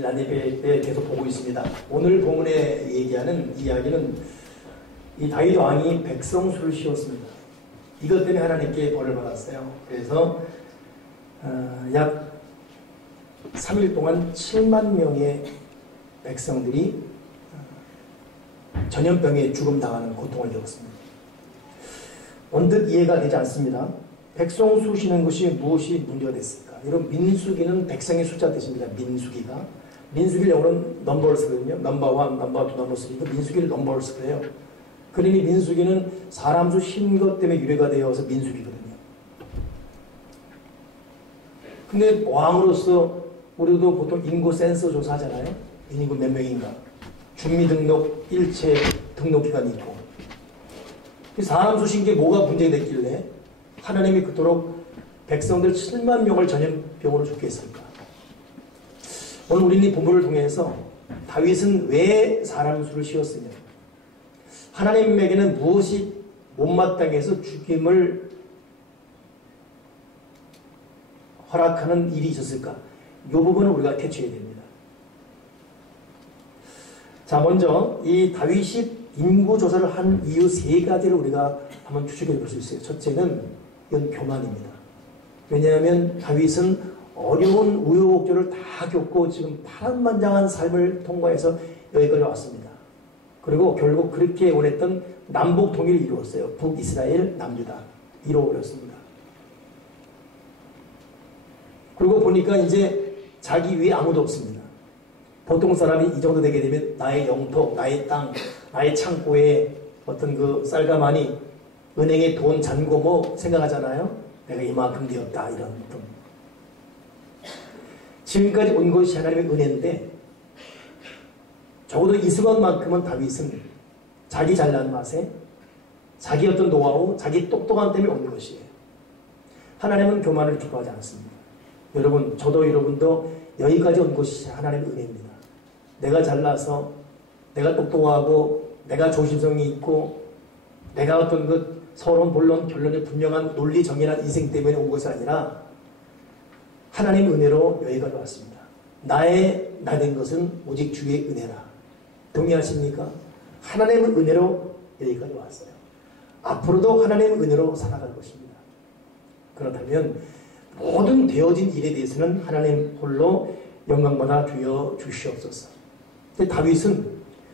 안예배 때 계속 보고 있습니다. 오늘 본문에 얘기하는 이야기는 이 다윗 왕이 백성수를 씌웠습니다. 이것 때문에 하나님께 벌을 받았어요. 그래서 약 3일 동안 7만 명의 백성들이 전염병에 죽음당하는 고통을 겪었습니다. 언뜻 이해가 되지 않습니다. 백성 수시는 것이 무엇이 문제가 됐을까? 이런 민수기는 백성의 숫자 뜻입니다. 민수기가. 민수기를 영어로는 넘버스거든요. 넘버 1, 넘버 2, 넘버 3. 민수기를 넘버스 그래요. 그러니 민수기는 사람 수 신 것 때문에 유래가 되어서 민수기거든요. 근데 왕으로서 우리도 보통 인구 센서 조사하잖아요. 인구 몇 명인가. 주민등록 일체 등록기간이 있고. 사람 수 신 게 뭐가 문제가 됐길래 하나님이 그토록 백성들 7만 명을 전염병으로 죽게 했을까? 오늘 우리는 이 본문을 통해서 다윗은 왜 사람 수를 씌웠으며 하나님에게는 무엇이 못마땅해서 죽임을 허락하는 일이 있었을까? 이 부분을 우리가 캐치해야 됩니다. 자, 먼저 이 다윗이 인구조사를 한 이유 3가지를 우리가 한번 추측해 볼 수 있어요. 첫째는 이건 교만입니다. 왜냐하면 다윗은 어려운 우여곡절을 다 겪고 지금 파란만장한 삶을 통과해서 여기까지 왔습니다. 그리고 결국 그렇게 원했던 남북 통일을 이루었어요. 북이스라엘, 남유다. 이루어버렸습니다. 그리고 보니까 이제 자기 위에 아무도 없습니다. 보통 사람이 이 정도 되게 되면 나의 영토, 나의 땅, 나의 창고에 어떤 그 쌀가마니, 은행에 돈, 잔고 뭐 생각하잖아요. 내가 이만큼 되었다. 이런 어떤. 지금까지 온 것이 하나님의 은혜인데 적어도 이 순간만큼은 다윗은 자기 잘난 맛에 자기 어떤 노하우, 자기 똑똑함 때문에 온 것이에요. 하나님은 교만을 기뻐하지 않습니다. 여러분, 저도 여러분도 여기까지 온 것이 하나님의 은혜입니다. 내가 잘나서 내가 똑똑하고 내가 조심성이 있고 내가 어떤 그 서론, 본론, 결론이 분명한 논리 정연한 인생 때문에 온 것이 아니라 하나님의 은혜로 여기까지 왔습니다. 나 된 것은 오직 주의 은혜라. 동의하십니까? 하나님의 은혜로 여기까지 왔어요. 앞으로도 하나님의 은혜로 살아갈 것입니다. 그렇다면 모든 되어진 일에 대해서는 하나님 홀로 영광받아 주시옵소서. 근데 다윗은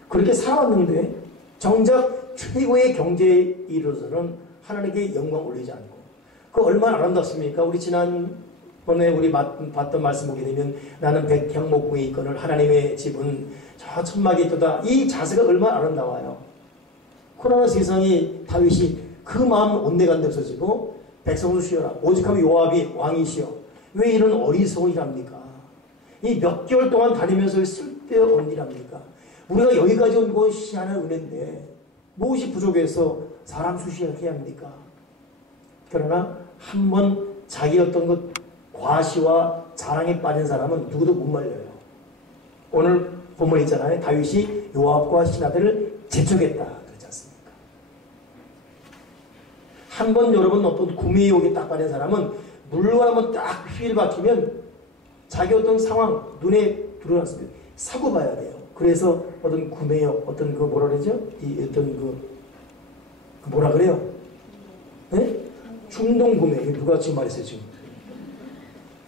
그렇게 살아왔는데 정작 최고의 경제에 이르러서는 하나님께 영광 올리지 않고 그 얼마나 아름답습니까? 우리 지난번에 우리 봤던 말씀 보게 되면 나는 백향목궁에 있거늘 하나님의 집은 저 천막에 있도다. 이 자세가 얼마나 아름다워요. 그러나 세상에 다윗이 그 마음 온데간데 없어지고 백성을 쉬어라. 오직하면 요압이 왕이시여. 왜 이런 어리석은 일합니까? 이 몇 개월 동안 다니면서 쓸데없는 일합니까? 우리가 여기까지 온 것이 하나의 은혜인데 무엇이 부족해서 사람 수시를 해야 합니까? 그러나 한번 자기 어떤 것 과시와 자랑에 빠진 사람은 누구도 못 말려요. 오늘 본문 있잖아요. 다윗이 요압과 신하들을 재촉했다. 그렇지 않습니까? 한번 여러분 어떤 구매욕에 딱 빠진 사람은 물론 한번 딱 휘를 박히면 자기 어떤 상황 눈에 드러났습니다. 사고 봐야 돼요. 그래서 어떤 구매욕, 어떤 그 뭐라 그러죠? 이 어떤 그 뭐라 그래요? 네? 충동 구매. 누가 지금 말했어요, 지금?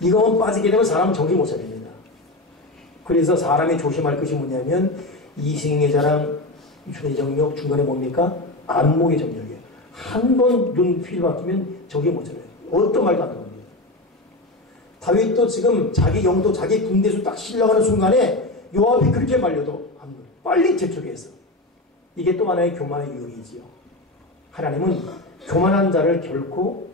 이거만 빠지게 되면 사람 정신 못 차립니다. 그래서 사람이 조심할 것이 뭐냐면 이승의 자랑, 유춘의 정욕, 중간에 뭡니까? 안목의 정욕이에요. 한 번 눈 휠 박히면 정신 못 차려요. 어떤 말도 안 나옵니다. 다윗도 지금 자기 영도, 자기 군대수 딱 실려가는 순간에 요압이 그렇게 말려도 빨리 재촉해서 이게 또 하나의 교만의 유형이지요. 하나님은 교만한 자를 결코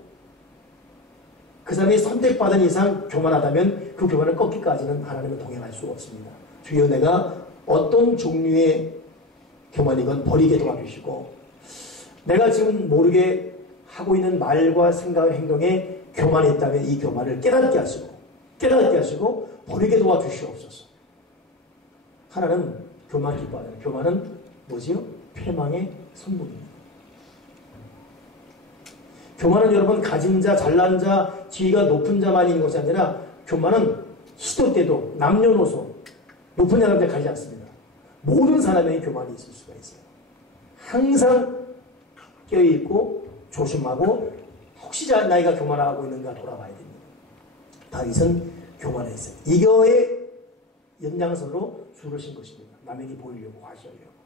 그 사람이 선택받은 이상 교만하다면 그 교만을 꺾기까지는 하나님은 동행할 수 없습니다. 주여 내가 어떤 종류의 교만이건 버리게 도와주시고 내가 지금 모르게 하고 있는 말과 생각과 행동에 교만했다면 이 교만을 깨닫게 하시고 버리게 도와주시옵소서. 하나는 교만 기뻐하는 교만은 뭐지요? 패망의 선봉입니다. 교만은 여러분 가진 자, 잘난 자, 지위가 높은 자만이 있는 것이 아니라 교만은 시도 때도 남녀노소 높은 자한테 가지 않습니다. 모든 사람에게 교만이 있을 수가 있어요. 항상 깨어있고 조심하고 혹시 나이가 교만하고 있는가 돌아봐야 됩니다. 다윗은 교만했어요. 이거의 연장선으로 줄을 신 것입니다. 남에게 보이려고 과시하려고.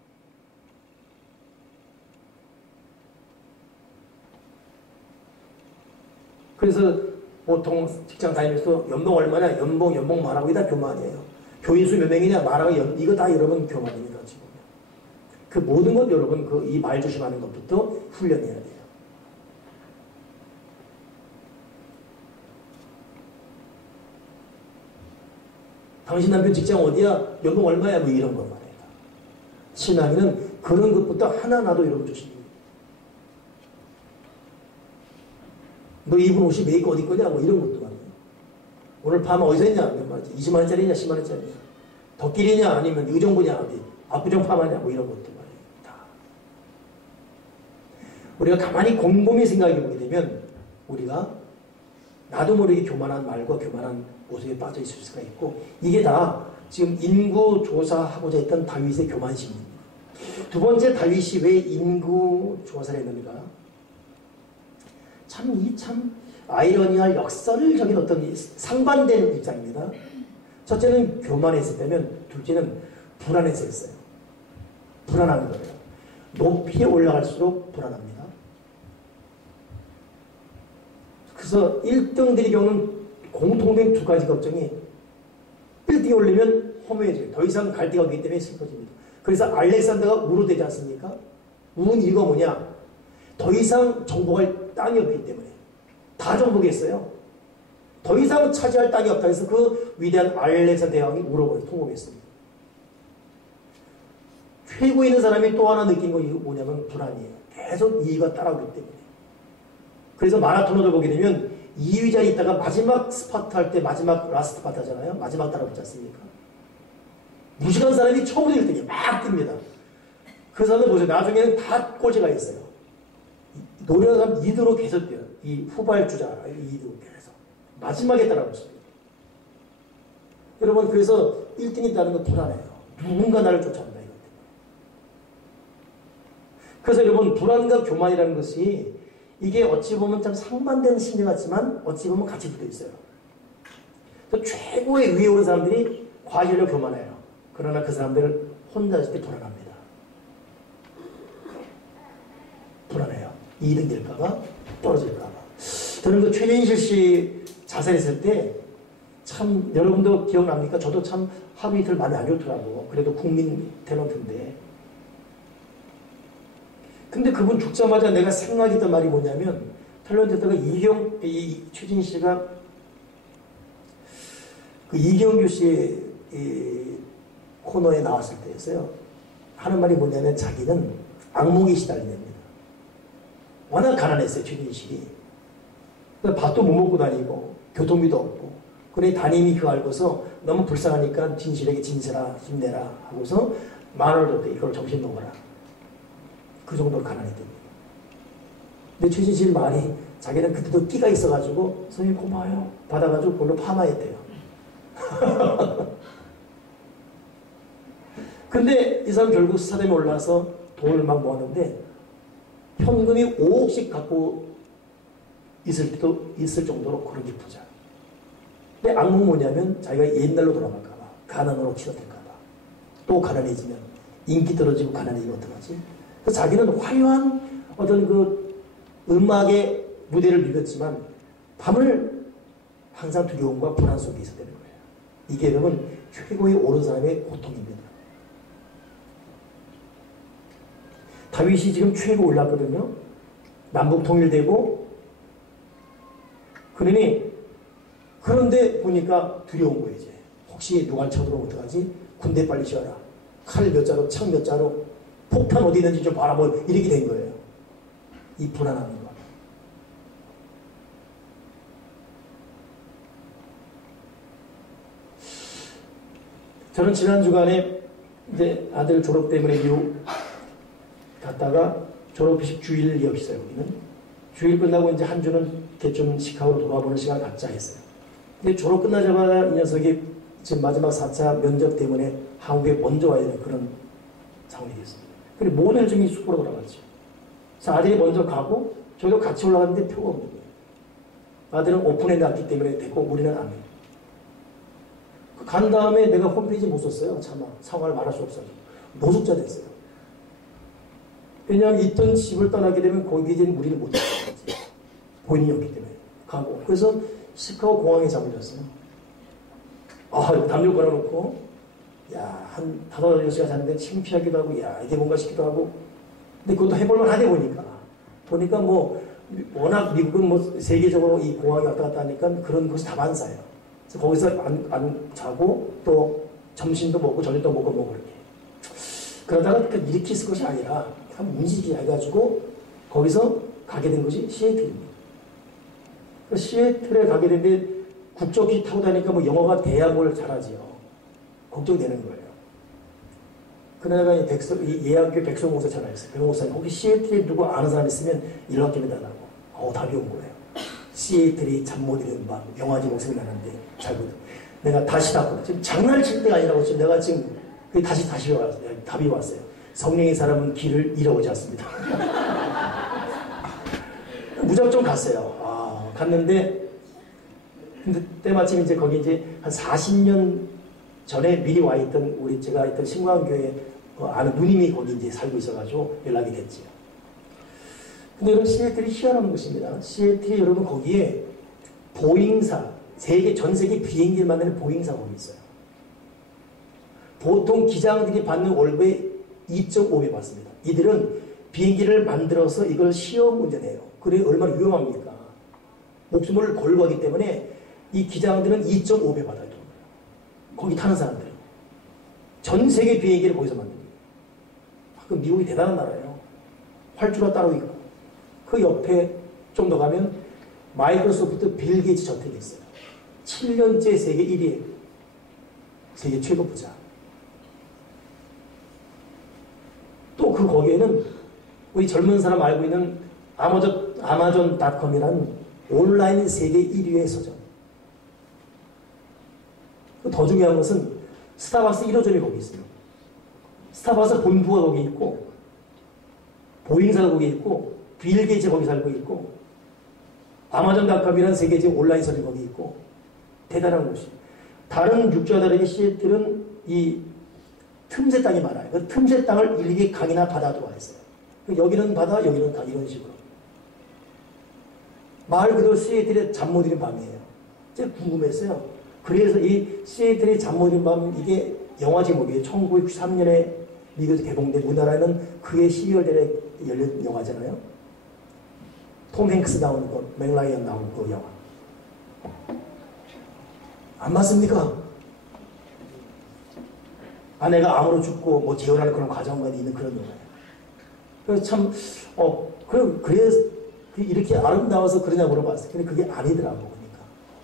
그래서 보통 직장 다니면서 연봉 얼마냐, 연봉 말하고 이다 교만이에요. 교인수 몇 명이냐 말하고 이거 다 여러분 교만입니다. 지금 그 모든 것 여러분 그 이 말 조심하는 것부터 훈련해야 돼요. 당신 남편 직장 어디야? 연봉 얼마야? 뭐 이런 것 말이에요. 신앙인은 그런 것부터 하나라도 여러분 조심해요. 너 입은 옷이 메이커 어디 거냐? 뭐 이런 것도 말이에요. 오늘 밤 어디서 했냐? 몇 만원짜리? 20만 원짜리냐? 10만 원짜리냐? 덕길이냐? 아니면 의정부냐? 어디? 압구정 파마냐? 뭐 이런 것도 말이에요. 다. 우리가 가만히 곰곰이 생각해 보게 되면 우리가 나도 모르게 교만한 말과 교만한 모습에 빠져 있을 수가 있고 이게 다 지금 인구 조사하고자 했던 다윗의 교만심입니다. 두 번째 다윗이 왜 인구 조사를 했는가? 참 아이러니할 역설을 적인 어떤 상반된 입장입니다. 첫째는 교만했었다면 둘째는 불안해서 했어요. 불안한 거예요. 높이 올라갈수록 불안합니다. 그래서 1등들이 겪는 공통된 두 가지 걱정이 1등이 올리면 허무해져요. 더 이상 갈 데가 없기 때문에 슬퍼집니다. 그래서 알렉산더가 우로 되지 않습니까? 우는 이유가 뭐냐? 더 이상 정복할 땅이 없기 때문에. 다 정복했어요. 더 이상 차지할 땅이 없다 해서 그 위대한 알렉산더 대왕이 우로를 통곡했습니다. 최고에 있는 사람이 또 하나 느낀 건 뭐냐면 불안이에요. 계속 2위가 따라오기 때문에. 그래서 마라토너를 보게 되면 2위 자리에 있다가 마지막 스파트 할 때 마지막 라스트 스파트 하잖아요. 마지막 따라붙지 않습니까? 무식한 사람이 처음부터 1등이 막 뜹니다. 그 사람들 보세요. 나중에는 다 꼴찌가 있어요. 노련한 사람 2등으로 계속 뛰어요. 이 후발주자 2등으로 계속. 마지막에 따라붙습니다. 여러분 그래서 1등이 있다는 건 불안해요. 누군가 나를 쫓아온다 이것 때문에. 그래서 여러분 불안과 교만이라는 것이 이게 어찌 보면 참 상반된 심리 같지만 어찌 보면 같이 붙어 있어요. 최고의 위에 오른 사람들이 과실로 교만해요. 그러나 그 사람들은 혼자 있을 때 불안합니다. 불안해요. 2등 될까봐 떨어질까봐. 저는 그 최진실 씨 자살했을 때 참 여러분도 기억납니까? 저도 참 하루 이틀 마음이 안 좋더라고. 그래도 국민 탤런트인데. 근데 그분 죽자마자 내가 생각했던 말이 뭐냐면 탤런트다가 이 최진실 씨가 그 이경규 씨 코너에 나왔을 때였어요. 하는 말이 뭐냐면 자기는 악몽에 시달립니다. 워낙 가난했어요, 최진실이. 밥도 못 먹고 다니고 교통비도 없고. 그래 담임이 그거 알고서 너무 불쌍하니까 진실에게 진세라 힘내라 하고서 10,000원을 줬대. 이걸 점심 먹어라. 그 정도로 가난했답니다. 근데 최진실 말이 자기는 그때도 끼가 있어가지고 선생님 고마워요. 받아가지고 그걸로 파마했대요. 근데 이 사람 결국 스타덤에 올라서 돈을 막 모았는데 현금이 5억씩 갖고 있을 때도 있을 정도로 그렇게 부자. 근데 악몽 뭐냐면 자기가 옛날로 돌아갈까봐 가난으로 치러들까봐 또 가난해지면 인기 떨어지고 가난해지면 어떡하지? 그래서 자기는 화려한 어떤 그 음악의 무대를 누볐지만 밤을 항상 두려움과 불안 속에 있어야 되는 거예요. 이게 여러분 최고에 오른 사람의 고통입니다. 다윗이 지금 최고 올랐거든요. 남북 통일되고 그런데 보니까 두려운 거예요. 이제 혹시 누가 쳐들어오면 어떡하지? 군대 빨리 지어라. 칼 몇 자루, 창 몇 자루, 폭탄 어디 있는지 좀 봐라. 뭐 이렇게 된 거예요. 이 불안한 거. 저는 지난 주간에 이제 아들 졸업 때문에 미국 갔다가 졸업식 주일이었어요. 우리는 주일 끝나고 이제 한 주는 대충 시카고로 돌아보는 시간 갖자 했어요. 근데 졸업 끝나자마자 이 녀석이 지금 마지막 4차 면접 때문에 한국에 먼저 와야 되는 그런 상황이 됐습니다. 그리고 모든 일정이 숙고로 돌아갔죠. 그래서 아들이 먼저 가고 저희도 같이 올라갔는데 표가 없는 거예요. 아들은 오픈에 났기 때문에 됐고 우리는 안 해요. 간 다음에 내가 홈페이지 못 썼어요. 차마 상황을 말할 수 없어서 노숙자 됐어요. 왜냐하면 있던 집을 떠나게 되면 거기에 대한 무리를 못 했어요. 본인이 없기 때문에 가고 그래서 시카고 공항에 잠을 잤어요. 담요 걸어놓고 한 5-6시간 잤는데 창피하기도 하고 이게 뭔가 싶기도 하고 근데 그것도 해볼만 하게 보니까 뭐 워낙 미국은 뭐 세계적으로 이 공항에 왔다 갔다 하니까 그런 것이 다반사예요. 그래서 거기서 안 자고 또 점심도 먹고 저녁도 먹고 이렇게 그러다가 이렇게 있을 것이 아니라 한번 움직이게 해가지고 거기서 가게 된 것이 시애틀입니다. 시애틀에 가게 됐는데 국적기 타고 다니까 뭐 영어가 돼야 뭘 잘하지요. 걱정되는 거예요. 그러다가 이 예학교 백성공사 전화했어요. 백성공사님 혹시 시애틀에 누구 아는 사람 있으면 연락 좀 해달라고. 답이 온 거예요. 시애틀이 잠 못 이루는 밤 영화제 목소리 나는데 잘거든. 내가 다시 답고 지금 장난을 칠 때가 아니라고 지금 내가 지금 다시 왔어요. 답이 왔어요. 성령의 사람은 길을 잃어오지 않습니다. 무작정 갔어요. 갔는데 근데 때마침 이제 거기 이제 한 40년 전에 미리 와 있던 제가 있던 신광교회 아는 누님이 거기 이제 살고 있어가지고 연락이 됐지요. 근데 여러분 시애틀이 희한한 곳입니다. 시애틀이 여러분 거기에 보잉사 전 세계 비행기를 만드는 보잉사가 거기 있어요. 보통 기장들이 받는 월급의 2.5배 받습니다. 이들은 비행기를 만들어서 이걸 시험 운전해요. 그래 얼마나 위험합니까? 목숨을 걸고 하기 때문에 이 기장들은 2.5배 받아요. 거기 타는 사람들은. 전 세계 비행기를 거기서 만듭니다. 그 미국이 대단한 나라예요. 활주로 따로 있고. 그 옆에 좀 더 가면 마이크로소프트 빌 게이츠 저택이 있어요. 7년째 세계 1위예요. 세계 최고 부자. 또 그 거기에는 우리 젊은 사람 알고 있는 아마존.com이라는 온라인 세계 1위의 서점. 더 중요한 것은 스타벅스 1호점이 거기 있어요. 스타벅스 본부가 거기 있고 보잉사가 거기 있고 빌 게이츠 거기 살고 있고 아마존.com이라는 세계적 온라인 서점이 거기 있고 대단한 곳이에요. 다른 육지와 다르게 시애틀은 이 틈새 땅이 많아요. 그 틈새 땅을 일일이 강이나 바다도 와 있어요. 여기는 바다, 여기는 강 이런 식으로. 말 그대로 시애틀의 잠 못 이룬 밤이에요. 제가 궁금했어요. 그래서 이 시애틀의 잠 못 이룬 밤 이게 영화 제목이에요. 1993년에 미국에서 개봉된 우리나라는 그해 12월달에 열린 영화잖아요. 톰 행크스 나오는 거, 맥라이언 나오는 그 영화. 안 맞습니까? 아내가 암으로 죽고 뭐 재혼하는 그런 과정만 있는 그런 영화예요. 그래서 참 그래서 이렇게 아름다워서 그러냐 물어봤어요. 근데 그게 아니더라고 보니까.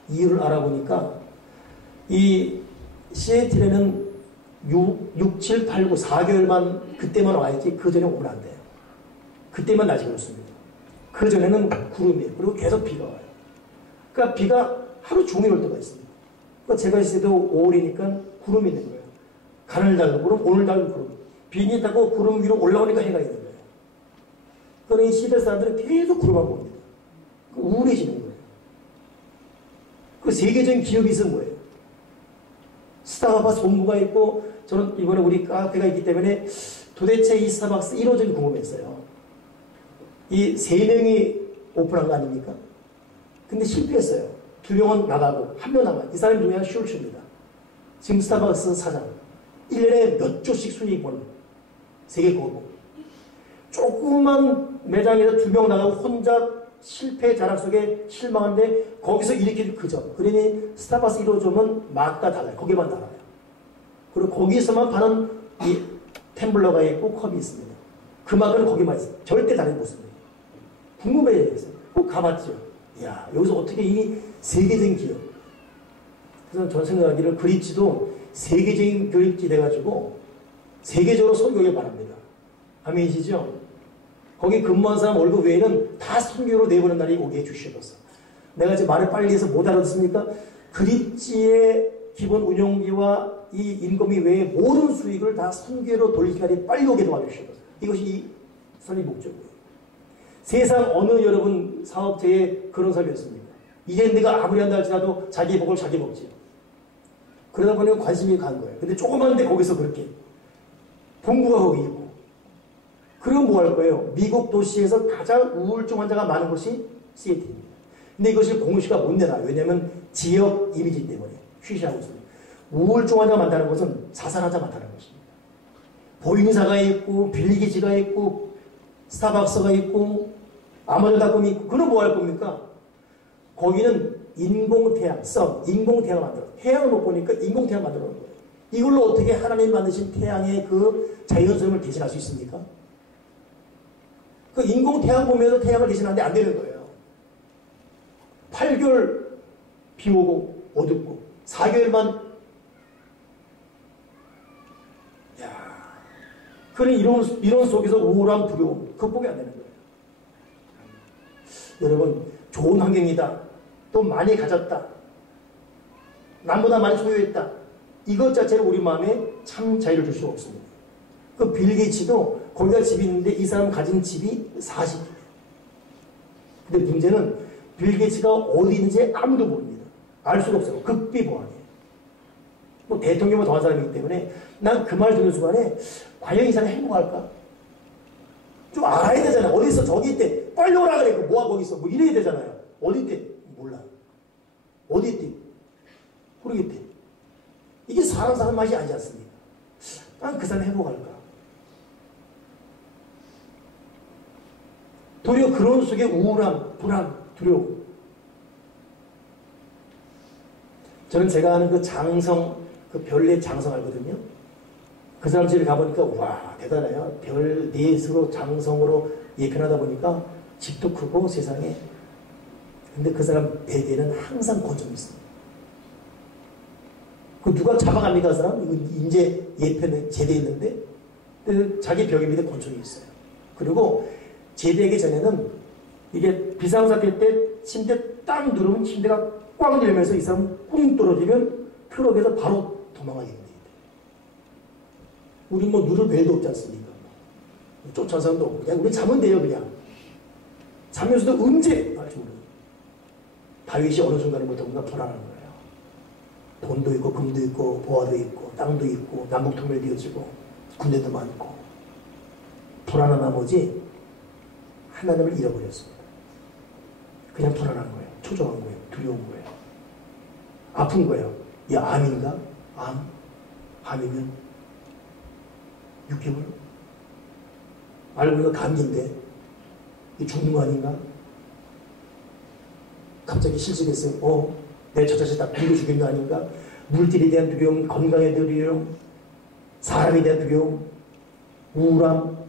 이유를 알아보니까 이 시애틀에는 6, 7, 8, 9, 4개월만 그때만 와야지 그 전에 오면 안 돼요. 그때만 낮이 그렇습니다. 그 전에는 구름이에요. 그리고 계속 비가 와요. 그러니까 비가 하루 종일 올 때가 있습니다. 그러니까 제가 있을 때도 5월이니까 구름이 있는 거예요. 가늘 달고 구름, 오늘 달고 구름. 비행기 타고 구름 위로 올라오니까 해가 있는 거예요. 그러니 시대 사람들은 계속 구름하고 옵니다. 우울해지는 거예요. 그 세계적인 기업이 있은 거예요. 스타벅스 본부가 있고 저는 이번에 우리 카페가 있기 때문에 도대체 이 스타벅스 1호점이 궁금했어요. 이 3명이 오픈한 거 아닙니까? 근데 실패했어요. 2명은 나가고 1명 남아요. 이 사람이 누구냐? 슐츠입니다. 지금 스타벅스 사장. 1년에 몇 조씩 수익 버는 세계 고고. 조그만 매장에서 2명 나가고 혼자 실패 자락 속에 실망한데 거기서 이렇게 그죠. 그러니 스타벅스 1호점은 맛과 달라요. 거기만 달아요. 그리고 거기서만 파는 이 템블러가 있고 컵이 있습니다. 그 맛은 거기만 있어요. 절대 다른 곳입니다. 궁금해졌어요. 꼭 가봤죠. 이야, 여기서 어떻게 이 세계적인 기업. 그래서 전 생각하기를 그립지도 세계적인 교육지 돼가지고 세계적으로 선교하길 바랍니다. 아멘이시죠? 거기 근무한 사람 월급 외에는 다 선교로 내보낸 날이 오게 해주셔서 내가 지금 말을 빨리 해서 못 알아듣습니까? 그립지의 기본 운영비와 이 임금비 외에 모든 수익을 다 선교로 돌릴 시간이 빨리 오게 도와주시고 이것이 이 선의 목적이에요. 세상 어느 여러분 사업체에 그런 사업이 있습니까? 이제 내가 아무리 한다 할지라도 자기 복을 자기 먹지요. 그러다 보니 관심이 간 거예요. 근데 조그만데 거기서 그렇게 본부가 거기 있고 그럼 뭐 할 거예요? 미국 도시에서 가장 우울증 환자가 많은 곳이 시애틀입니다. 근데 이것을 공시가 못 내놔요. 왜냐하면 지역 이미지 때문에 쉬쉬하고 있습니다. 우울증 환자가 많다는 것은 자살하자 많다는 것입니다. 보잉사가 있고 빌리기지가 있고 스타벅스가 있고 아마존닷컴이 있고 그럼 뭐 할 겁니까? 거기는 인공태양, 인공태양을 만들어. 태양을 못 보니까 인공태양 만들어 놓은 거예요. 이걸로 어떻게 하나님 만드신 태양의 그 자연성을 대신할 수 있습니까? 그 인공태양 보면서 태양을 대신하는데 안 되는 거예요. 8개월 비 오고 어둡고 4개월만 그런 이런 속에서 우울함, 두려움 극복이 안 되는 거예요. 여러분 좋은 환경이다. 또 많이 가졌다. 남보다 많이 소유했다. 이것 자체는 우리 마음에 참 자유를 줄 수가 없습니다. 그 빌 게이츠도 거기가 집이 있는데 이 사람 가진 집이 40. 근데 문제는 빌 게이츠가 어디 있는지 아무도 모릅니다. 알 수가 없어요. 극비보안이에요. 뭐 대통령보다 더한 사람이기 때문에 난 그 말 듣는 순간에 과연 이 사람이 행복할까? 좀 알아야 되잖아요. 어디 있어? 저기 있대. 빨리 오라 그래. 뭐야 거기 있어? 뭐 이래야 되잖아요. 어디 있대? 몰라. 어디 있대? 모르겠대. 이게 사람 사는 맛이 아니지 않습니까? 난 그 사람이 행복할까? 도리어 그런 속에 우울함, 불안, 두려움. 저는 제가 아는 그 장성, 그 별내 장성 알거든요. 그 사람 집에 가보니까 와 대단해요. 별 넷으로 장성으로 예편하다 보니까 집도 크고 세상에. 근데 그 사람 베개는 항상 권총이 있습니다. 그 누가 잡아갑니까 그 사람? 이거 이제 예편에 제대했는데 자기 벽에 밑에 권총이 있어요. 그리고 제대하기 전에는 이게 비상사태 때 침대 딱 누르면 침대가 꽉 열면서 이 사람 꿍 떨어지면 트럭에서 바로 도망가게 됩니다. 우리 뭐 누를 벨도 없지 않습니까? 쫓아온 사람도 없고 그냥 우리 자면 돼요 그냥. 자면서도 언제 알지 모르는 다윗이 어느 순간부터 뭔가 불안한 거예요. 돈도 있고 금도 있고 보화도 있고 땅도 있고 남북통일도 이어지고 군대도 많고 불안한 나머지 하나님을 잃어버렸습니다. 그냥 불안한 거예요. 초조한 거예요. 두려운 거예요. 아픈 거예요. 이 암인가? 암이면 6개월? 알고 보니까 감기인데 이 죽는 거 아닌가? 갑자기 실직했어요. 내 저 자식 다 굶겨 죽인 거 아닌가? 물질에 대한 두려움, 건강에 대한 두려움, 사람에 대한 두려움, 우울함.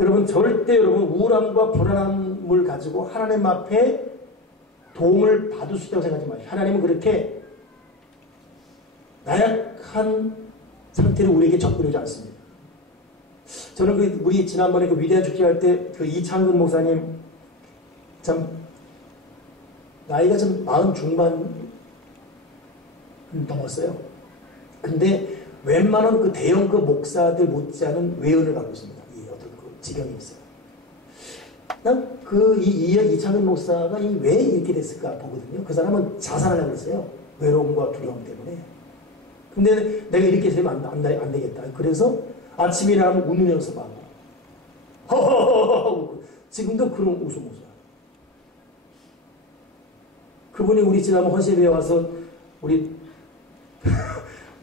여러분 절대 여러분 우울함과 불안함을 가지고 하나님 앞에 도움을 받을 수 있다고 생각하지 마세요. 하나님은 그렇게 나약한 상태를 우리에게 접근하지 않습니다. 저는 우리 지난번에 그 위대한 축제할 때 그 이창근 목사님 참 나이가 좀 40 중반 넘었어요. 근데 웬만한 그 대형 그 목사들 못지않은 외연을 갖고 있습니다. 이 어떤 그 지경이 있어요. 난 이창근 목사가 왜 이렇게 됐을까 보거든요. 그 사람은 자살하려고 했어요. 외로움과 두려움 때문에. 근데 내가 이렇게 되면 안 되겠다. 그래서 아침에 일어나면 웃는 연습하고. 허허허허. 지금도 그런 웃음 웃어요. 그분이 우리 지난번 헌신회에 와서 우리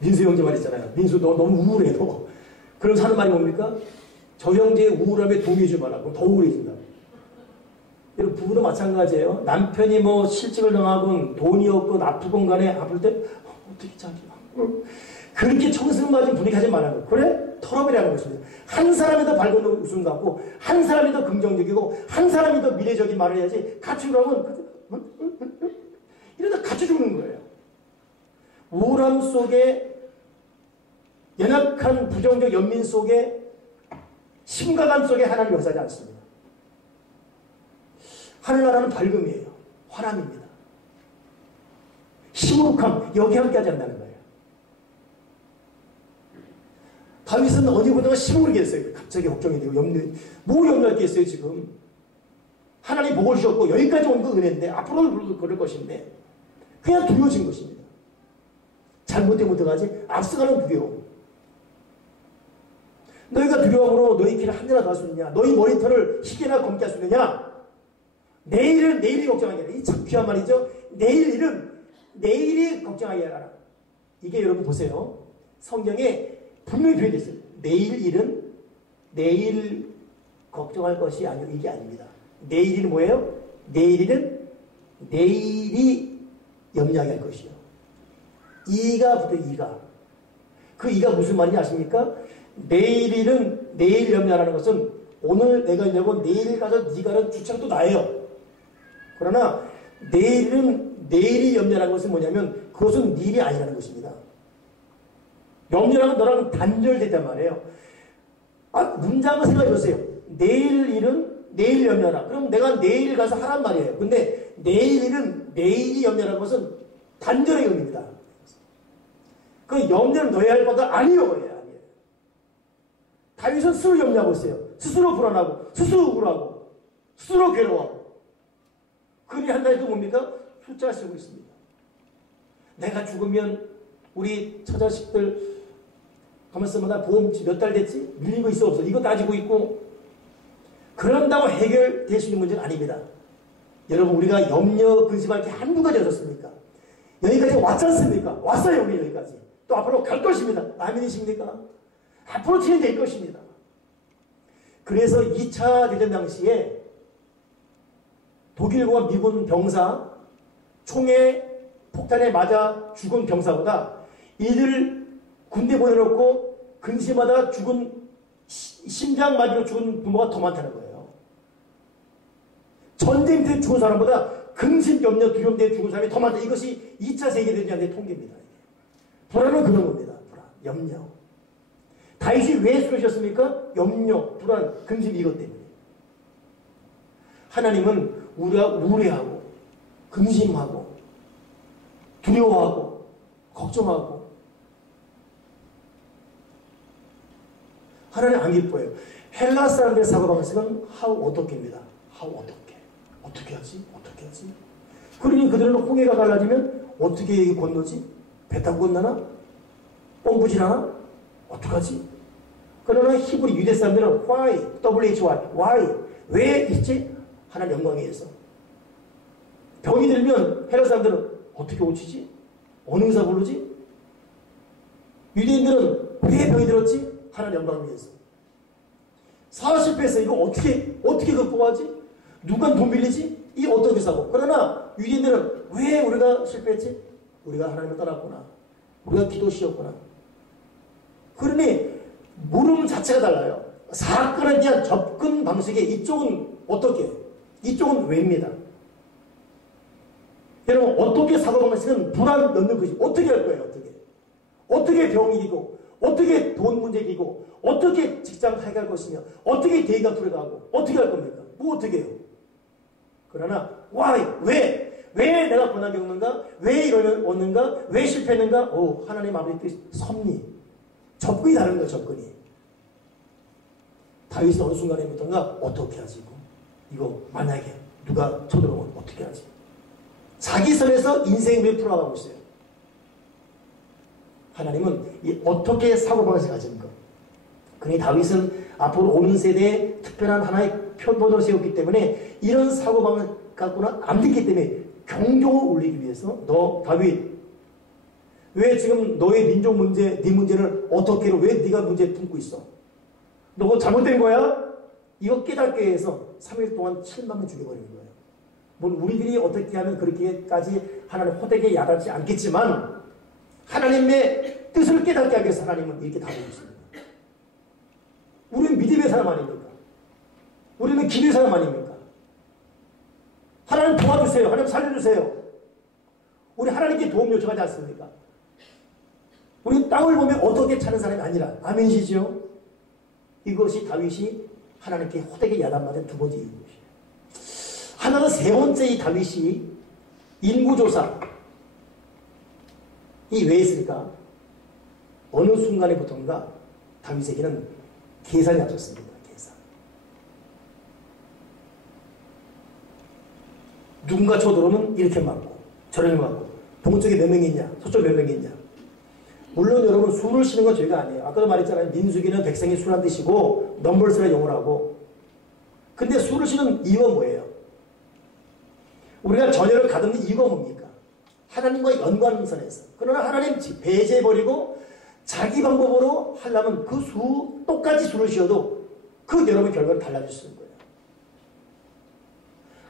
민수 형제 말 있잖아요. 민수 너 너무 우울해 너. 그럼 하는 말이 뭡니까? 저 형제의 우울함에 동의해 주마라. 그럼 더 우울해진다. 여러분 부부도 마찬가지예요. 남편이 뭐 실직을 당하건 돈이 없건 아프건 간에 아플 때 어떻게 자기야. 그렇게 청승 가진 분위기 하지 말라고. 그래? 털어버리라는 것입니다. 한 사람이 더 밝은 웃음 갖고 한 사람이 더 긍정적이고 한 사람이 더 미래적인 말을 해야지 같이 그러면 이러다 같이 죽는 거예요. 우울함 속에 연약한 부정적 연민 속에 심각함 속에 하나님 역사하지 않습니다. 하늘나라는 밝음이에요. 환함입니다. 시무룩함, 여기 함께하지 않는다는 거예요. 다윗은 어디 보다가 시무룩이 했어요. 갑자기 걱정이 되고 뭐 염려할 게 있어요 지금. 하나님 복을 주셨고 여기까지 온 거 은혜인데 앞으로도 그럴 것인데 그냥 두려워진 것입니다. 잘못되면 어떡하지? 앞서가는 두려움. 너희가 두려움으로 너희 길을 한 대나 더 할 수 있느냐? 너희 머리털을 희게나 검게 할 수 있느냐? 내일이 걱정하게 하라. 이 참 귀한 말이죠. 내일이 걱정하게 하라. 이게 여러분 보세요. 성경에 분명히 표현되어 있어요. 내일 걱정할 것이 아니요. 이게 아닙니다. 내일은 뭐예요? 내일은 내일이 염려하게 할 것이요. 이가 붙어요. 이가. 그 이가 무슨 말인지 아십니까? 내일 염려하라는 것은 오늘 내가 염려하고 내일 가서 네가 하는 주체가 또 나예요. 그러나 내일이 염려하는 것은 뭐냐면 그것은 네 일이 아니라는 것입니다. 염려하면 너랑 단절됐단 말이에요. 문장을 생각해 보세요. 내일 염려하라. 그럼 내가 내일 가서 하란 말이에요. 근데 내일이 염려하는 것은 단절의 의미입니다. 그 염려는 너야 할 바가 아니에요. 다윗은 스스로 염려하고 있어요. 스스로 불안하고, 스스로 우울하고, 스스로 괴로워하고. 그리 한다는 게 뭡니까? 숫자를 쓰고 있습니다. 내가 죽으면 우리 처자식들 가만있어보다 보험 몇 달 됐지? 밀린 거 있어 없어? 이거 따지고 있고. 그런다고 해결될 수 있는 문제는 아닙니다. 여러분 우리가 염려 근심할 게 한두 가지 없었습니까? 여기까지 왔지 않습니까? 왔어요 우리 여기까지. 또 앞으로 갈 것입니다. 아멘이십니까? 앞으로 진행될 것입니다. 그래서 2차 대전 당시에 독일과 미군 병사 총에 폭탄에 맞아 죽은 병사보다 이들 군대 보내놓고 근심하다가 죽은 심장마비로 죽은 부모가 더 많다는 거예요. 전쟁 때 죽은 사람보다 근심, 염려, 두려움 때문에 죽은 사람이 더 많다. 이것이 2차 세계대전의 통계입니다. 불안은 그런 겁니다. 불안, 염려. 다윗이 왜 쓰러졌습니까? 염려, 불안, 근심 이것 때문에. 하나님은 우리가 우울해하고 근심하고 두려워하고 걱정하고 하나님 안 기뻐해요. 헬라 사람들의 사고방식은 어떻게입니다. 어떻게 하지? 그러니 그들은 홍해가 갈라지면 어떻게 건너지? 배 타고 건너나? 뻥부질하나? 어떡하지? 그러나 히브리 유대 사람들은 why? why? 왜 있지? 하나님 영광에 의해서. 병이 들면 헬라 사람들은 어떻게 고치지? 어느 의사 부르지? 유대인들은 왜 병이 들었지? 하나님 영광을 위해서. 사업 실패해서 이거 어떻게 극복하지? 누가 돈 빌리지? 이 어떻게 사고? 그러나 유대인들은 왜 우리가 실패했지? 우리가 하나님을 떠났구나. 우리가 기도 쉬었구나. 그러니 물음 자체가 달라요. 사건에 대한 접근 방식에 이쪽은 어떻게? 이쪽은 왜입니다. 여러분 어떻게 사고방식은 불안 넣는 것이 어떻게 할 거예요? 어떻게 병이 이기고 어떻게 돈 문제 이기고 어떻게 직장 해결할 것이며 어떻게 대의가 풀어가고 어떻게 할 겁니까? 뭐 어떻게 해요? 그러나 why? 왜 내가 고난 겪는가? 왜 이러는 얻는가? 왜 실패했는가? 하나님 아버지 뜻 섭리 접근이 다른 거예요. 접근이. 다윗은 어느 순간에부터인가 어떻게 하지? 이거 만약에 누가 쳐들어오면 어떻게 하지? 자기 선에서 인생을 풀어가고 있어요. 하나님은 이 어떻게 사고방식을 가지는 것. 그러니 다윗은 앞으로 오는 세대에 특별한 하나의 표본을 세웠기 때문에 이런 사고방식 갖고는 안 됐기 때문에 경종을 울리기 위해서 너 다윗 왜 지금 너의 민족 문제, 네 문제를 어떻게 해로 왜 네가 문제 품고 있어? 너 그거 잘못된 거야? 이거 깨닫게 해서 3일 동안 7만 명 죽여버리는 거예요. 물론 우리들이 어떻게 하면 그렇게까지 하나님 호되게 야단치 않겠지만 하나님의 뜻을 깨닫게 하기 위해서 하나님은 이렇게 다루고 있습니다. 우리는 믿음의 사람 아닙니까? 우리는 기도의 사람 아닙니까? 하나님 도와주세요. 하나님 살려주세요. 우리 하나님께 도움 요청하지 않습니까? 우리 땅을 보면 어떻게 차는 사람이 아니라 아멘이시죠? 이것이 다윗이 하나님께 호되게 야단맞은 두 번째 이유입니다. 하나는 세 번째 이 다윗이 인구조사 이 왜 했을까? 어느 순간에부터인가 다윗에게는 계산이 앞섰습니다. 계산. 누군가 쳐들어오면 이렇게 맞고 저렇게 맞고 동쪽에 몇 명이 있냐 서쪽에 몇 명이 있냐. 물론 여러분 술을 쉬는 건 죄가 아니에요. 아까도 말했잖아요. 민수기는 백성이 술 안 드시고 넘벌스라 용을 하고. 근데 술을 쉬는 이유가 뭐예요? 우리가 전열을 가듬는 이유가 뭡니까? 하나님과 연관선에서. 그러나 하나님 배제해버리고 자기 방법으로 하려면 똑같이 술을 쉬어도 그 여러분 결과는 달라질 수 있는 거예요.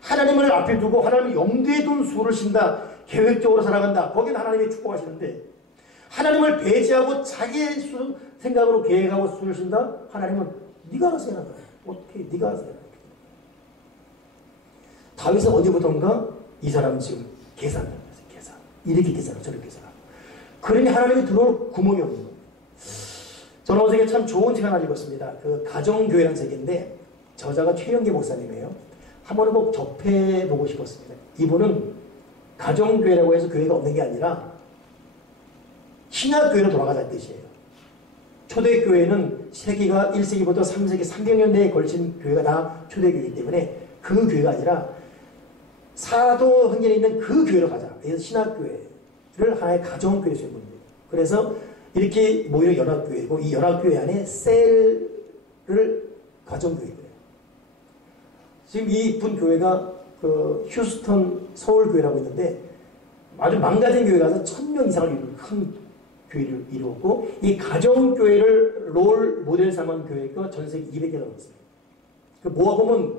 하나님을 앞에 두고 하나님을 염두에 둔 술을 쉰다. 계획적으로 살아간다. 거기는 하나님이 축복하시는데 하나님을 배제하고 자기의 생각으로 계획하고 술을 쉰다. 하나님은 네가 알아서 해라. 어떻게 네가 알아서 해라. 다윗은 어디부터인가 이 사람은 지금 계산을 했어요. 계산. 이렇게 계산하고 저렇게 계산하고. 그러니 하나님이 들어올 구멍이 없는 겁니다. 저는 어제 참 좋은 책 하나 읽었습니다. 그 가정교회라는 책인데 저자가 최영기 목사님이에요. 한번 꼭 접해보고 싶었습니다. 이분은 가정교회라고 해서 교회가 없는 게 아니라 신약교회로 돌아가자는 뜻이에요. 초대교회는 세기가 1세기부터 3세기 300년대에 걸친 교회가 다 초대교회이기 때문에 그 교회가 아니라 사도행전에 있는 그 교회로 가자. 그래서 신학교회를 하나의 가정교회로 세웁니다. 그래서 이렇게 모이는 연합교회고 이 연합교회 안에 셀을 가정교회예요. 지금 이분 교회가 그 휴스턴 서울교회라고 있는데 아주 망가진 교회 가서 1000명 이상을 이루는 큰 교회를 이루었고 이 가정교회를 롤 모델 삼은 교회가 전 세계 200개가 넘었어요. 그 모아보면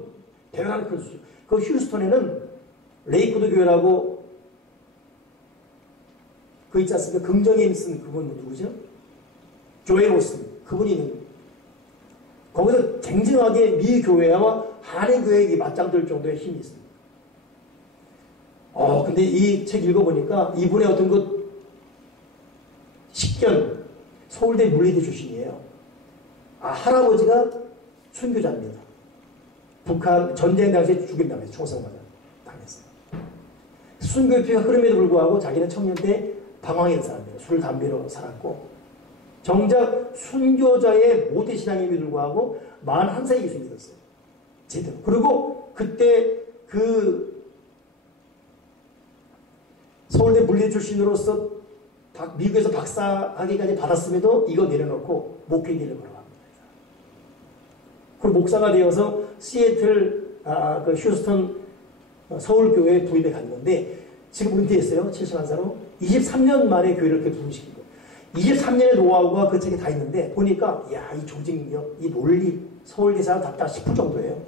대단한 큰 수준. 그 휴스턴에는 레이크우드 교회라고 그 있지 않습니까? 긍정의 힘 쓴 그분 누구죠? 조엘 오스틴 그분이 있는 거예요. 거기서 쟁쟁하게 미 교회와 한인 교회에 맞짱들 정도의 힘이 있습니다. 근데 이 책 읽어보니까 이분의 어떤 그 식견 서울대 물리대 출신이에요. 할아버지가 순교자입니다. 북한 전쟁 당시에 죽임당했어요. 총성맞아 당했어요. 순교의 피가 흐름에도 불구하고 자기는 청년 때 방황했던 사람이에요. 술, 담배로 살았고 정작 순교자의 모태신앙임에도 불구하고 41세에 예수 믿었어요. 제대로. 그리고 그때 그 서울대 물리 출신으로서 미국에서 박사학위까지 받았음에도 이거 내려놓고 목회 길을 걸어갑니다. 그리고 목사가 되어서 시애틀 그 휴스턴 서울교회에 부임해 간 건데 지금 은퇴했어요. 71살로 23년 만에 교회를 그렇게 부임시킨 거예요. 23년의 노하우가 그 책에 다 있는데 보니까 이 조직력, 이 논리 서울대 사람답다 싶을 정도예요.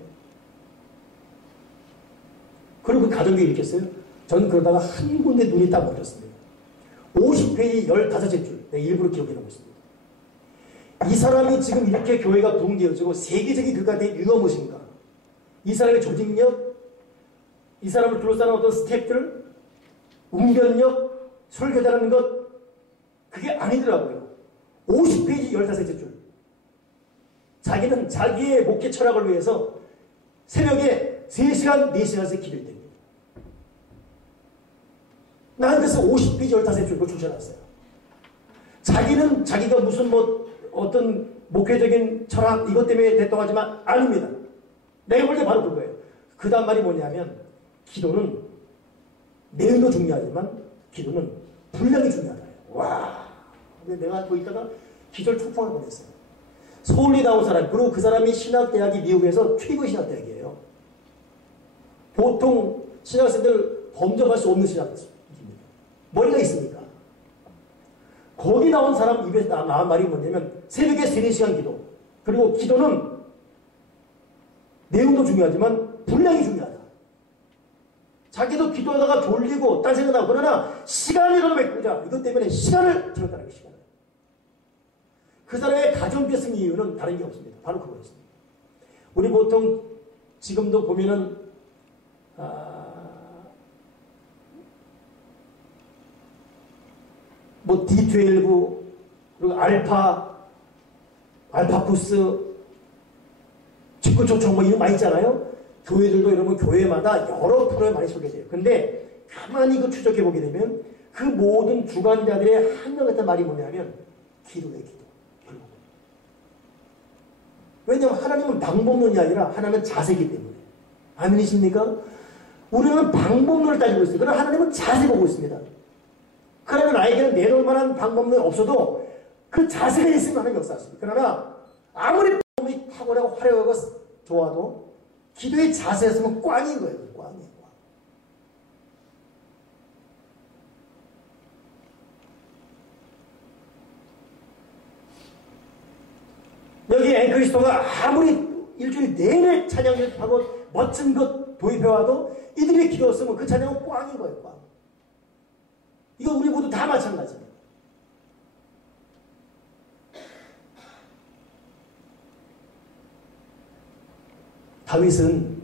그리고 그 가정교회 이렇게 했어요. 저는 그러다가 한 군데 눈이 딱 먹혔습니다. 50페이지 15째 줄. 내가 일부러 기록해놓고 있습니다. 이 사람이 지금 이렇게 교회가 부흥되어지고 세계적인 교회가 된 이유가 무엇인가? 이 사람의 조직력, 이 사람을 둘러싸는 어떤 스텝들, 웅변력, 설교 잘하는 것, 그게 아니더라고요. 50페이지 15째 줄. 자기는 자기의 목회 철학을 위해서 새벽에 3시간, 4시간씩 기도했답니다. 나는 그래서 50페이지 15째 줄을 추천했어요. 자기는 자기가 무슨 어떤 목회적인 철학 이것 때문에 됐다고 하지만 아닙니다. 내가 볼 때 바로 그거예요. 그 다음 말이 뭐냐면 기도는 내용도 중요하지만 기도는 분량이 중요하다. 와. 근데 내가 보니까 기절 초풍을 보냈어요. 서울대 나온 사람, 그리고 그 사람이 신학대학이 미국에서 최고 신학대학이에요. 보통 신학생들 범접할 수 없는 신학입니다. 머리가 있으니까. 거기 나온 사람 입에서 나온 말이 뭐냐면 새벽에 3-4시간 기도. 그리고 기도는 내용도 중요하지만 분량이 중요하다. 자기도 기도하다가 졸리고 딴 생각나고 그러나 시간이라도 메꾸자. 이것 때문에 시간을 들었다는 게 시간을. 그 사람의 가정교승 이유는 다른 게 없습니다. 바로 그거였습니다. 우리 보통 지금도 보면은 D12 그리고 알파푸스 직구초청 이런 거 많이 있잖아요. 교회들도 이러면 교회마다 여러 프로에 많이 소개돼요. 근데 가만히 그 추적해 보게 되면 그 모든 주관자들의 한명같은 말이 뭐냐면 기도의 기도. 결국. 왜냐하면 하나님은 방법론이 아니라 하나님은 자세이기 때문에. 아멘이십니까? 우리는 방법론을 따지고 있어요. 그러나 하나님은 자세 보고 있습니다. 하나님은 나에게는 내놓을 만한 방법론이 없어도 그 자세가 있으면 하나님 역사하십니다. 그러나 아무리 방법이 탁월하고 화려하고 좋아도 기도의 자세였으면 꽝인 거예요. 꽝이에요. 여기 그리스도가 아무리 일주일 내내 찬양을 하고 멋진 것 도입해와도 이들이 기도했으면 그 찬양은 꽝인 거예요. 꽝. 이거 우리 모두 다 마찬가지입니다. 다윗은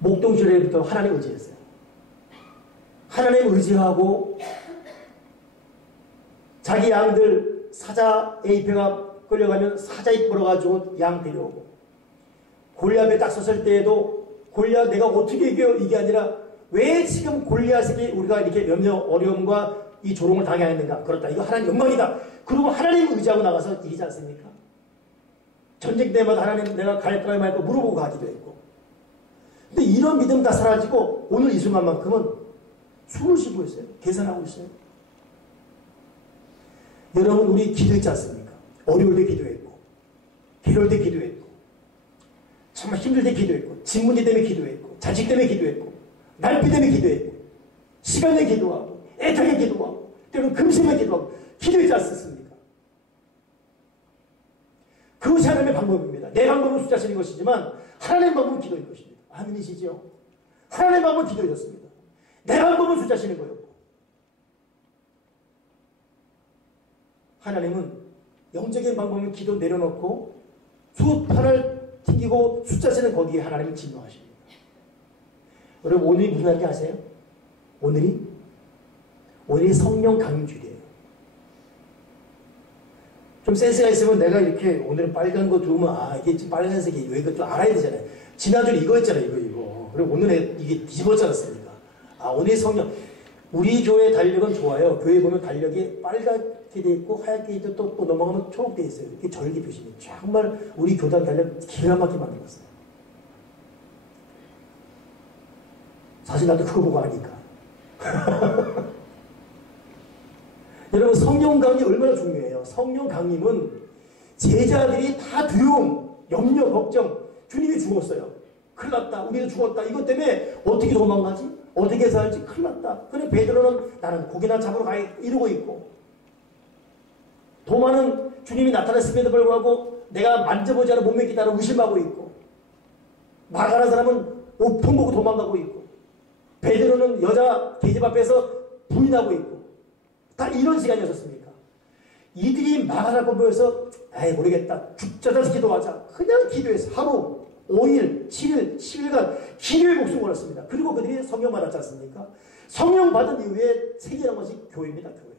목동시절에부터 하나님 의지했어요. 하나님 의지하고 자기 양들 사자 A표가 끌려가면 사자 입 벌어가지고 양 데려오고 골리앗에 딱 섰을 때에도 골리앗 내가 어떻게 이겨 이게 아니라 왜 지금 골리앗에게 우리가 이렇게 몇몇 어려움과 이 조롱을 당해야 했는가? 그렇다. 이거 하나님 영광이다. 그리고 하나님 의지하고 나가서 이기지 않습니까? 전쟁 때마다 하나님 내가 갈까요 말까 물어보고 가기도 했고. 근데 이런 믿음 다 사라지고 오늘 이 순간만큼은 숨을 쉬고 있어요. 계산하고 있어요. 여러분 우리 기도했지 않습니까? 어려울 때 기도했고 괴로울 때 기도했고 정말 힘들 때 기도했고 진문제 때문에 기도했고 자식 때문에 기도했고 날비 때문에 기도했고 시간에 기도하고 애타게 기도하고 때로는 금심에 기도하고 기도했지 않습니까? 그것이 하나님의 방법입니다. 내 방법은 숫자시는 것이지만 하나님의 방법은 기도인 것입니다. 아멘이시죠? 하나님의 방법은 기도였습니다. 내 방법은 숫자시는 거였고 하나님은 영적인 방법은 기도 내려놓고 수판을 튕기고 숫자 세는 거기에 하나님은 진노하십니다. 여러분 오늘이 무슨 날인지 아세요? 오늘이 성령 강림주일이에요. 좀 센스가 있으면 내가 이렇게 오늘은 빨간 거 들어오면 아 이게 지금 빨간색이 왜 이거 좀 알아야 되잖아요. 지난주에 이거였잖아요. 이거. 그리고 오늘은 이게 뒤집었지 않았습니까? 아 오늘의 성령. 우리 교회 달력은 좋아요. 교회 보면 달력이 빨갛게 돼 있고 하얗게 있고 또 넘어가면 초록돼 있어요. 이렇게 절기 표시는 정말 우리 교단 달력 기가 막히게 만들었어요. 사실 나도 그거 보고 아니까. 여러분 성령 강림이 얼마나 중요해요. 성령 강림은 제자들이 다 두려움, 염려, 걱정 주님이 죽었어요. 큰일 났다. 우리도 죽었다. 이것 때문에 어떻게 도망가지? 어떻게 살지? 큰일 났다. 그래 베드로는 나는 고기나 잡으러 가 이러고 있고 도마는 주님이 나타났음에도 불구하고 내가 만져보지 않은 몸매 기다려 의심하고 있고 마가라는 사람은 옷통 보고 도망가고 있고 베드로는 여자 계집 앞에서 부인하고 있고 다 이런 시간이었습니까? 이들이 마가라고 모여서 에이 모르겠다. 죽자다 기도하자. 그냥 기도해서 하루 5일, 7일, 10일간 기도의 목숨을 걸었습니다. 그리고 그들이 성령 받았지 않습니까? 성령 받은 이후에 생겨난 것이 교회입니다. 교회.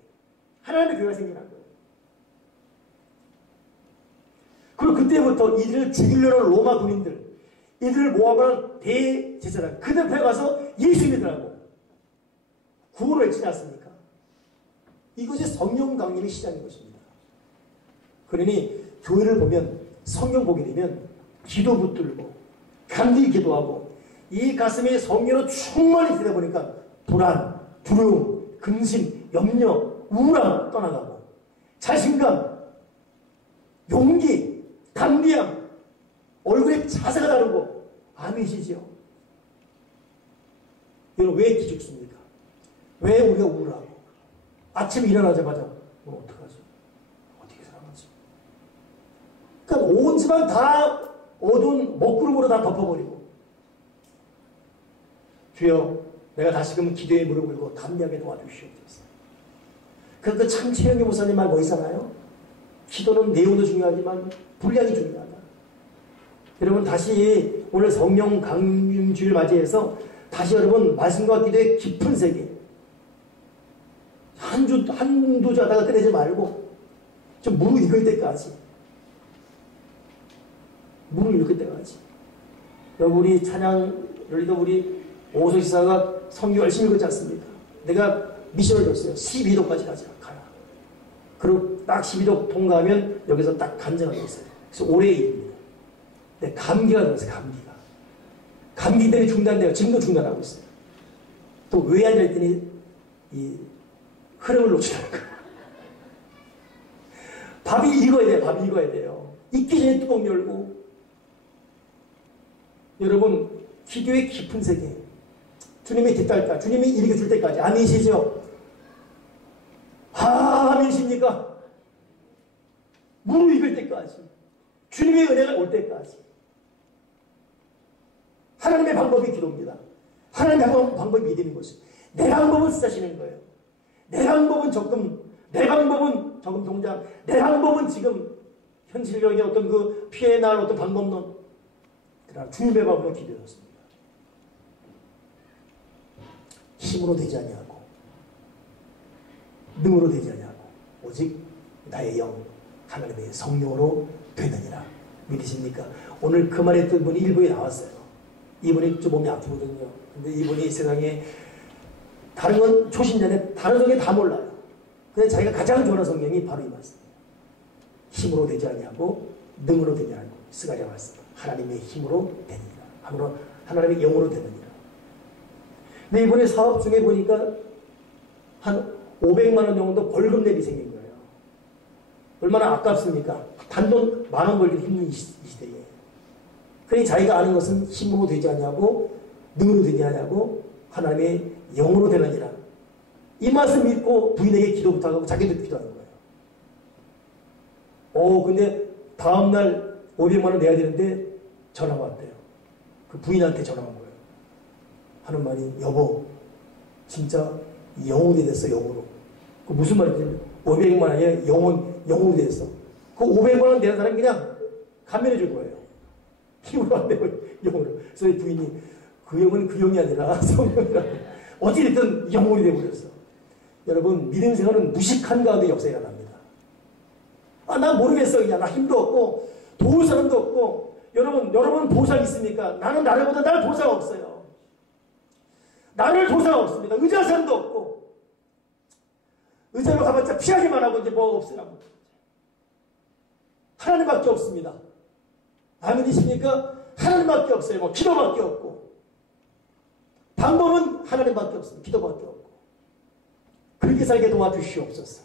하나님의 교회가 생겨난 거예요. 그리고 그때부터 이들을 죽이려는 로마 군인들, 이들을 모아보는 대제사장, 그들 앞에 가서 예수 믿으라고 구호를 외치지 않습니까? 이것이 성령 강림의 시작인 것입니다. 그러니 교회를 보면 성경 보게 되면 기도 붙들고 간절히 기도하고 이 가슴이 성령으로 충만히 되다 보니까 불안, 두려움, 근심, 염려, 우울함 떠나가고 자신감, 용기, 담대함, 얼굴에 자세가 다르고 아멘이시죠? 여러분 왜 기죽습니까? 왜 우리가 우울하고 아침에 일어나자마자 오늘 어떡하지? 어떻게 살아가지? 그러니까 온 집안 다 어두운 먹구름으로 다 덮어버리고 주여 내가 다시금 기도에 무릎 꿇고 담대하게 도와주시옵소서. 그래서 참 최영기 목사님 말 뭐 있잖아요. 기도는 내용도 중요하지만 분량이 중요하다. 여러분 다시 오늘 성령 강림주일 맞이해서 다시 여러분 말씀과 기도의 깊은 세계 한두 주 하다가 끝내지 말고 좀 무릎 익을 때까지 무릎 읽을 때까지. 여러분 우리 찬양 리더 우리 오소 지사가 성경 열심히 읽었지 않습니까? 내가 미션을 줬어요. 12도까지 가라. 그리고 딱 12도 통과하면 여기서 딱 간증하게 됐어요. 그래서 올해의 일입니다. 근데 감기가 들었어요. 감기 때문에 중단돼요. 지금도 중단하고 있어요. 또 왜 앉아있더니 이 흐름을 놓치는 거예요. 밥이 익어야 돼요. 익기 전에 뚜껑 열고. 여러분, 기도의 깊은 세계. 주님이 뒷달까? 주님이 일으켜줄 때까지. 아멘이시죠? 아멘이십니까? 무르익을 때까지. 주님의 은혜가 올 때까지. 하나님의 방법이 기도입니다. 하나님의 방법이 믿음인 것입니다. 내 방법은 쓰시는 거예요. 내 방법은 적금 통장, 내 방법은 지금 현실적인 어떤 그 피해 날 어떤 방법론. 그러나 주님의 방법은 기도였습니다. 힘으로 되지 아니하고 능으로 되지 아니하고 오직 나의 영 하나님의 성령으로 되느니라. 믿으십니까? 오늘 그 말했던 분이 일부에 나왔어요. 이분이 좀 몸이 아프거든요. 근데 이분이 세상에 다른 건 초신자인데 다른 성경 다 몰라요. 근데 자기가 가장 좋아하는 성경이 바로 이 말씀이에요. 힘으로 되지 아니하고 능으로 되지 아니하고 스가랴 말씀. 하나님의 힘으로 되느니라. 하나님의 영으로 되느니라. 근데 이번에 사업 중에 보니까 한 500만 원 정도 벌금 내기 생긴 거예요. 얼마나 아깝습니까? 단돈 10,000원 벌기 힘든 이 시대에. 그러니 자기가 아는 것은 힘으로 되지 않냐고 능으로 되지 않냐고 하나님의 영으로 되느니라. 이 말씀 믿고 부인에게 기도부터 하고 자기도 기도하는 거예요. 근데 다음날 500만 원 내야 되는데 전화가 왔대요. 그 부인한테 전화가 온 거예요. 하는 말이 여보 진짜 영으로 됐어. 영으로. 그 무슨 말이지? 500만 원이 영으로 됐어. 그 500만 원 내는 사람이 그냥 감면해 줄 거예요. 힘으로 안 되고 영으로. 그래서 부인이 그 영은 그 영이 아니라 성령이라. 어찌됐든 영으로 되어버렸어. 여러분 믿음 생활은 무식한 가운데 역사가 일어납니다. 난 모르겠어. 그냥 나 힘도 없고 도울 사람도 없고. 여러분 보상 있습니까? 나는 나를보다 날 보상 없어요. 나를 보상 없습니다. 의지할 사람도 없고. 의자로 가봤자 피하기만 하고 이제 뭐가 없으라고. 하나님밖에 없습니다. 아멘이십니까? 하나님밖에 없어요. 뭐 기도밖에 없고. 방법은 하나님밖에 없습니다. 기도밖에 없고. 그렇게 살게 도와주시옵소서.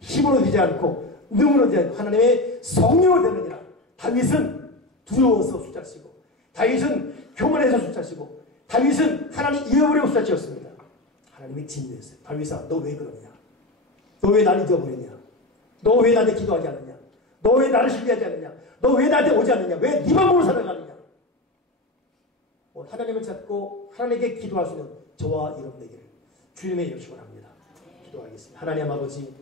힘으로 되지 않고 능으로 되지 않고 하나님의 성령으로 되느니라. 다윗은 두려워서 숫자치고 다윗은 교만해서 숫자치고 다윗은 하나님 잃어버리고 숫자치었습니다. 하나님이 진노했어요. 다윗아 너 왜 그러냐? 너 왜 나를 잊어버리냐? 너 왜 나한테 기도하지 않느냐? 너 왜 나를 신뢰하지 않느냐? 너 왜 나한테 오지 않느냐? 왜 네 방법으로 살아가느냐? 하나님을 찾고 하나님께 기도할 수 있는 저와 여러분 되기를 주님의 이름으로 축원합니다. 기도하겠습니다. 하나님 아버지